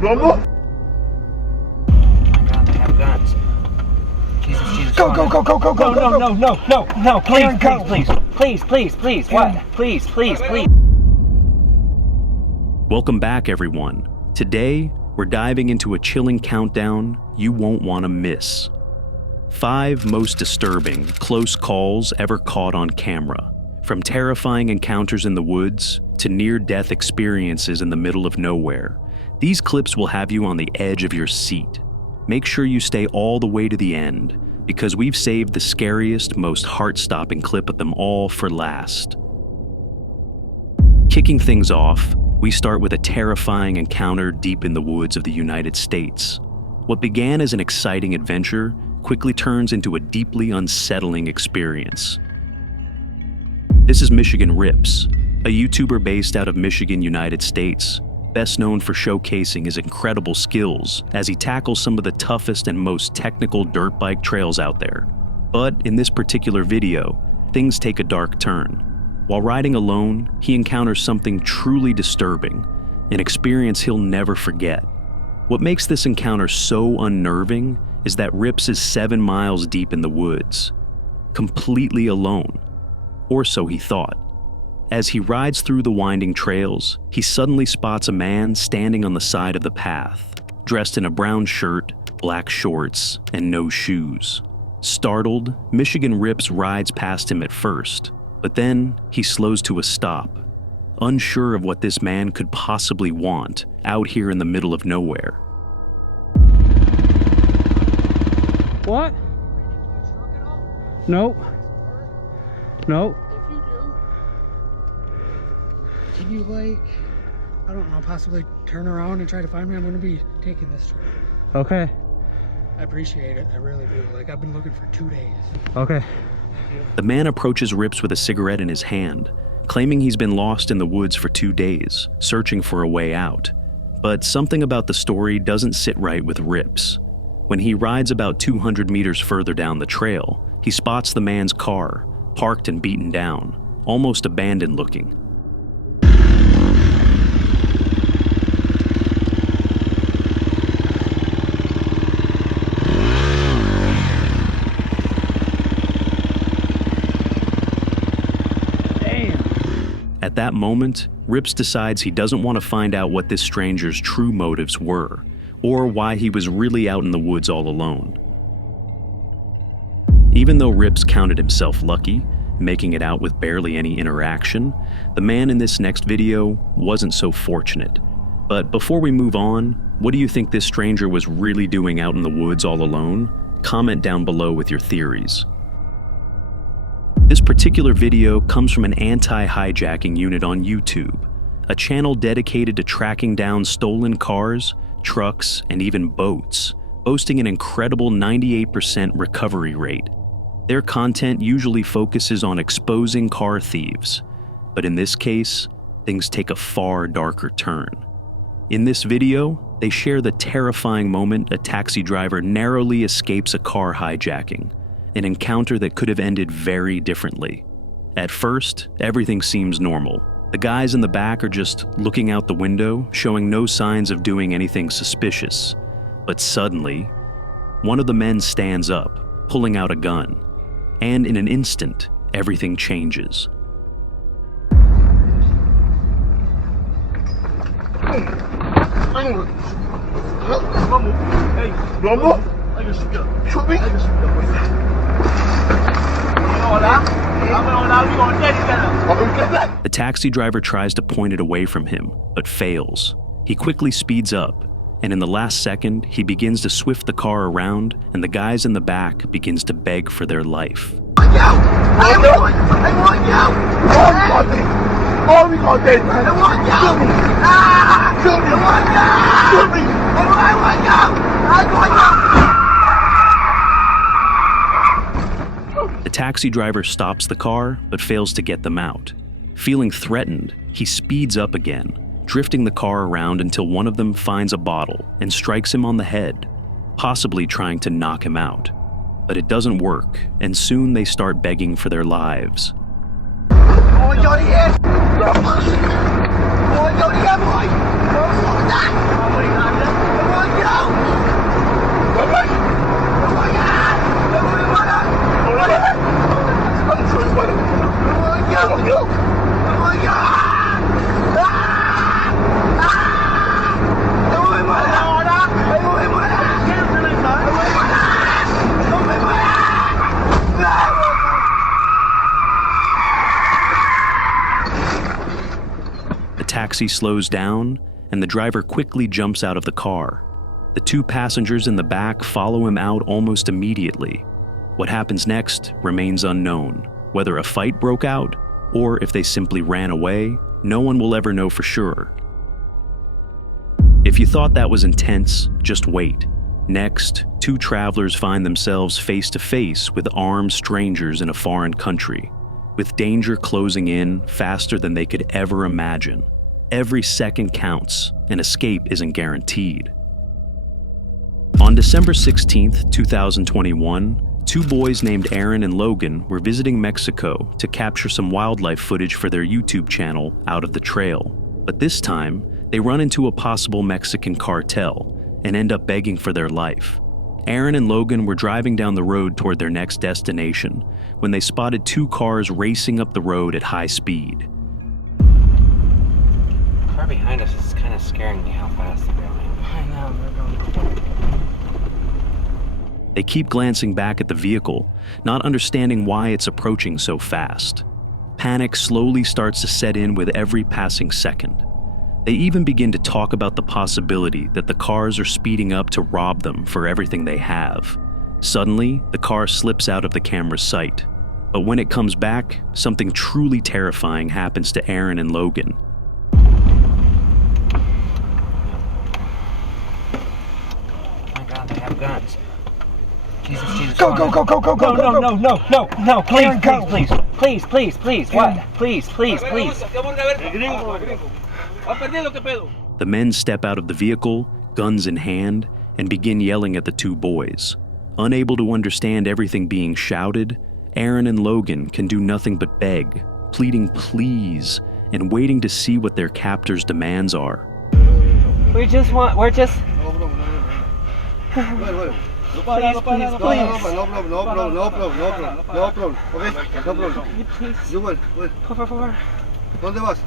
Oh my God, they have guns. Jesus. Go. No. Please. What? Please. Welcome back, everyone. Today, we're diving into a chilling countdown you won't want to miss. 5 most disturbing, close calls ever caught on camera. From terrifying encounters in the woods to near-death experiences in the middle of nowhere. These clips will have you on the edge of your seat. Make sure you stay all the way to the end, because we've saved the scariest, most heart-stopping clip of them all for last. Kicking things off, we start with a terrifying encounter deep in the woods of the United States. What began as an exciting adventure quickly turns into a deeply unsettling experience. This is Michigan Rips, a YouTuber based out of Michigan, United States, best known for showcasing his incredible skills as he tackles some of the toughest and most technical dirt bike trails out there. But in this particular video, things take a dark turn. While riding alone, he encounters something truly disturbing, an experience he'll never forget. What makes this encounter so unnerving is that Rips is 7 miles deep in the woods, completely alone, or so he thought. As he rides through the winding trails, he suddenly spots a man standing on the side of the path, dressed in a brown shirt, black shorts, and no shoes. Startled, Michigan Rips rides past him at first, but then he slows to a stop, unsure of what this man could possibly want out here in the middle of nowhere. What? Nope. If you do, can you, like, I don't know, possibly turn around and try to find me? I'm going to be taking this trip. Okay. I appreciate it. I really do. Like, I've been looking for 2 days. Okay. The man approaches Rips with a cigarette in his hand, claiming he's been lost in the woods for 2 days, searching for a way out. But something about the story doesn't sit right with Rips. When he rides about 200 meters further down the trail, he spots the man's car, parked and beaten down, almost abandoned looking. At that moment, Rips decides he doesn't want to find out what this stranger's true motives were, or why he was really out in the woods all alone. Even though Rips counted himself lucky, making it out with barely any interaction, the man in this next video wasn't so fortunate. But before we move on, what do you think this stranger was really doing out in the woods all alone? Comment down below with your theories. This particular video comes from an anti-hijacking unit on YouTube, a channel dedicated to tracking down stolen cars, trucks, and even boats, boasting an incredible 98% recovery rate. Their content usually focuses on exposing car thieves, but in this case, things take a far darker turn. In this video, they share the terrifying moment a taxi driver narrowly escapes a car hijacking, an encounter that could have ended very differently. At first, everything seems normal. The guys in the back are just looking out the window, showing no signs of doing anything suspicious. But suddenly, one of the men stands up, pulling out a gun. And in an instant, everything changes. The taxi driver tries to point it away from him, but fails. He quickly speeds up, and in the last second, he begins to swift the car around, and the guys in the back begins to beg for their life. The taxi driver stops the car, but fails to get them out. Feeling threatened, he speeds up again, drifting the car around until one of them finds a bottle and strikes him on the head, possibly trying to knock him out. But it doesn't work, and soon they start begging for their lives. The taxi slows down, and the driver quickly jumps out of the car. The two passengers in the back follow him out almost immediately. What happens next remains unknown. Whether a fight broke out, or if they simply ran away, no one will ever know for sure. If you thought that was intense, just wait. Next, two travelers find themselves face to face with armed strangers in a foreign country, with danger closing in faster than they could ever imagine. Every second counts, and escape isn't guaranteed. On December 16th, 2021, two boys named Aaron and Logan were visiting Mexico to capture some wildlife footage for their YouTube channel, Out of the Trail. But this time, they run into a possible Mexican cartel and end up begging for their life. Aaron and Logan were driving down the road toward their next destination when they spotted two cars racing up the road at high speed. The car behind us is kind of scaring me how fast they're going. I know, they're going. They keep glancing back at the vehicle, not understanding why it's approaching so fast. Panic slowly starts to set in with every passing second. They even begin to talk about the possibility that the cars are speeding up to rob them for everything they have. Suddenly, the car slips out of the camera's sight. But when it comes back, something truly terrifying happens to Aaron and Logan. Oh my God, they have guns. Jesus. Go, please, Aaron, go. please. What? Please. The men step out of the vehicle, guns in hand, and begin yelling at the two boys. Unable to understand everything being shouted, Aaron and Logan can do nothing but beg, pleading please, and waiting to see what their captors' demands are. We're just... No problem. Okay, no problem. You will. Por favor. ¿Dónde vas?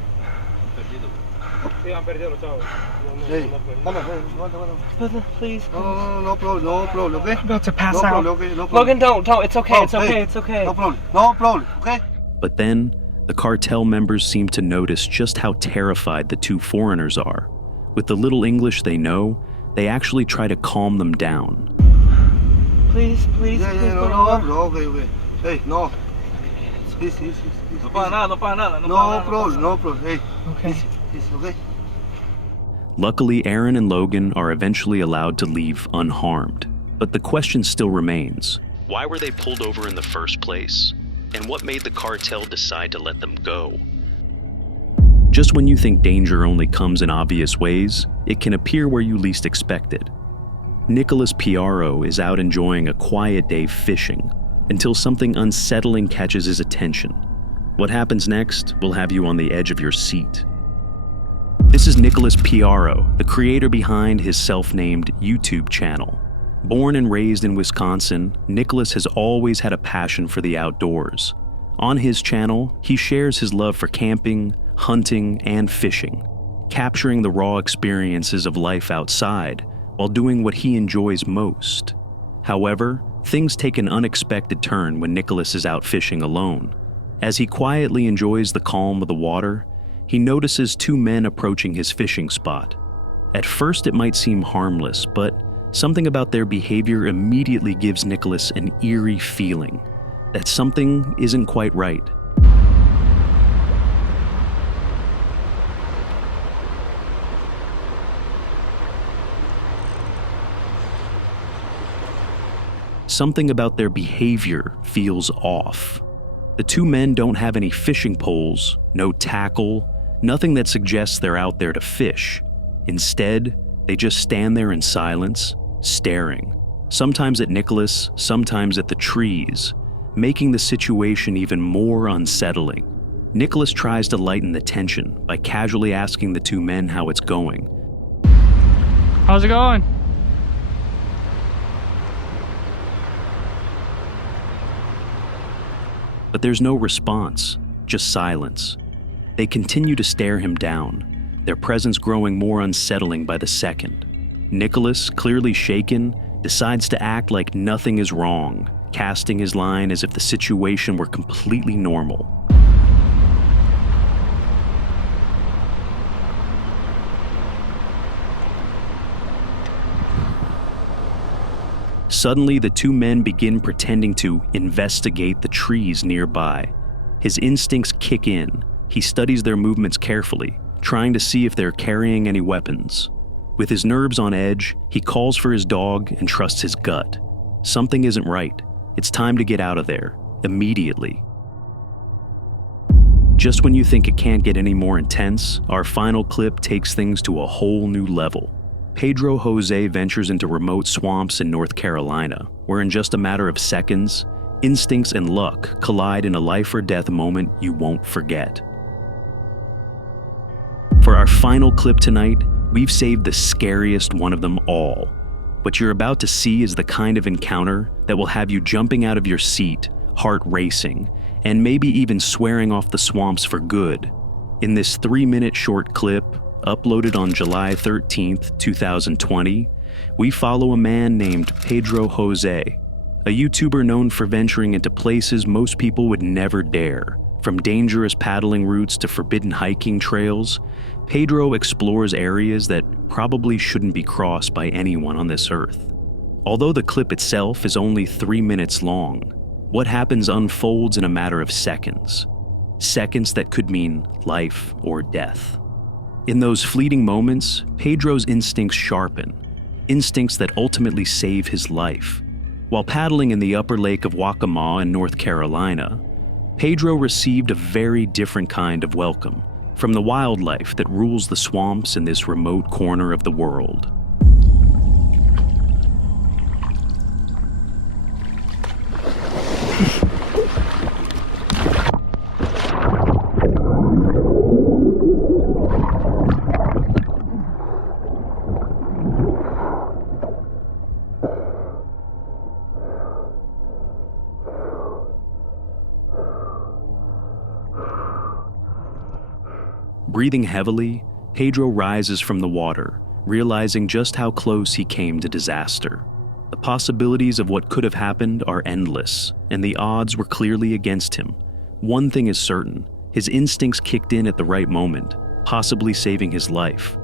Hey, vamos. Please. No problem, okay? I'm about to pass No out. problem, okay? No problem. Logan, don't. It's okay. Oh, It's okay. hey. It's okay. No problem, okay? But then, the cartel members seem to notice just how terrified the two foreigners are. With the little English they know, they actually try to calm them down. Please, Yeah, por no, favor. okay. Hey, no. This. No pasa nada. No problem. Hey, Okay. this, okay? Luckily, Aaron and Logan are eventually allowed to leave unharmed. But the question still remains. Why were they pulled over in the first place? And what made the cartel decide to let them go? Just when you think danger only comes in obvious ways, it can appear where you least expect it. Nicholas Piaro is out enjoying a quiet day fishing until something unsettling catches his attention. What happens next will have you on the edge of your seat. This is Nicholas Piaro, the creator behind his self-named YouTube channel. Born and raised in Wisconsin, Nicholas has always had a passion for the outdoors. On his channel, he shares his love for camping, hunting, and fishing, capturing the raw experiences of life outside while doing what he enjoys most. However, things take an unexpected turn when Nicholas is out fishing alone. As he quietly enjoys the calm of the water, he notices two men approaching his fishing spot. At first it might seem harmless, but something about their behavior immediately gives Nicholas an eerie feeling that something isn't quite right. Something about their behavior feels off. The two men don't have any fishing poles, no tackle, nothing that suggests they're out there to fish. Instead, they just stand there in silence, staring, sometimes at Nicholas, sometimes at the trees, making the situation even more unsettling. Nicholas tries to lighten the tension by casually asking the two men how it's going. How's it going? But there's no response, just silence. They continue to stare him down, their presence growing more unsettling by the second. Nicholas, clearly shaken, decides to act like nothing is wrong, casting his line as if the situation were completely normal. Suddenly, the two men begin pretending to investigate the trees nearby. His instincts kick in. He studies their movements carefully, trying to see if they're carrying any weapons. With his nerves on edge, he calls for his dog and trusts his gut. Something isn't right. It's time to get out of there, immediately. Just when you think it can't get any more intense, our final clip takes things to a whole new level. Pedro Jose ventures into remote swamps in North Carolina, where in just a matter of seconds, instincts and luck collide in a life-or-death moment you won't forget. For our final clip tonight, we've saved the scariest one of them all. What you're about to see is the kind of encounter that will have you jumping out of your seat, heart racing, and maybe even swearing off the swamps for good. In this 3-minute short clip, uploaded on July 13th, 2020, we follow a man named Pedro Jose, a YouTuber known for venturing into places most people would never dare. From dangerous paddling routes to forbidden hiking trails, Pedro explores areas that probably shouldn't be crossed by anyone on this earth. Although the clip itself is only 3 minutes long, what happens unfolds in a matter of seconds. Seconds that could mean life or death. In those fleeting moments, Pedro's instincts sharpen, instincts that ultimately save his life. While paddling in the upper lake of Waccamaw in North Carolina, Pedro received a very different kind of welcome from the wildlife that rules the swamps in this remote corner of the world. Breathing heavily, Pedro rises from the water, realizing just how close he came to disaster. The possibilities of what could have happened are endless, and the odds were clearly against him. One thing is certain, his instincts kicked in at the right moment, possibly saving his life.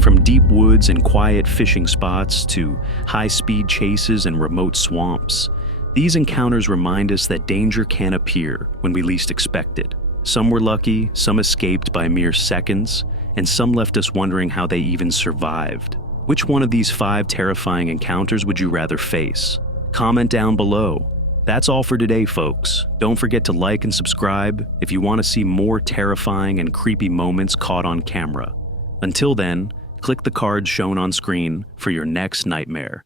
From deep woods and quiet fishing spots to high-speed chases and remote swamps, these encounters remind us that danger can appear when we least expect it. Some were lucky, some escaped by mere seconds, and some left us wondering how they even survived. Which one of these 5 terrifying encounters would you rather face? Comment down below. That's all for today, folks. Don't forget to like and subscribe if you want to see more terrifying and creepy moments caught on camera. Until then, click the cards shown on screen for your next nightmare.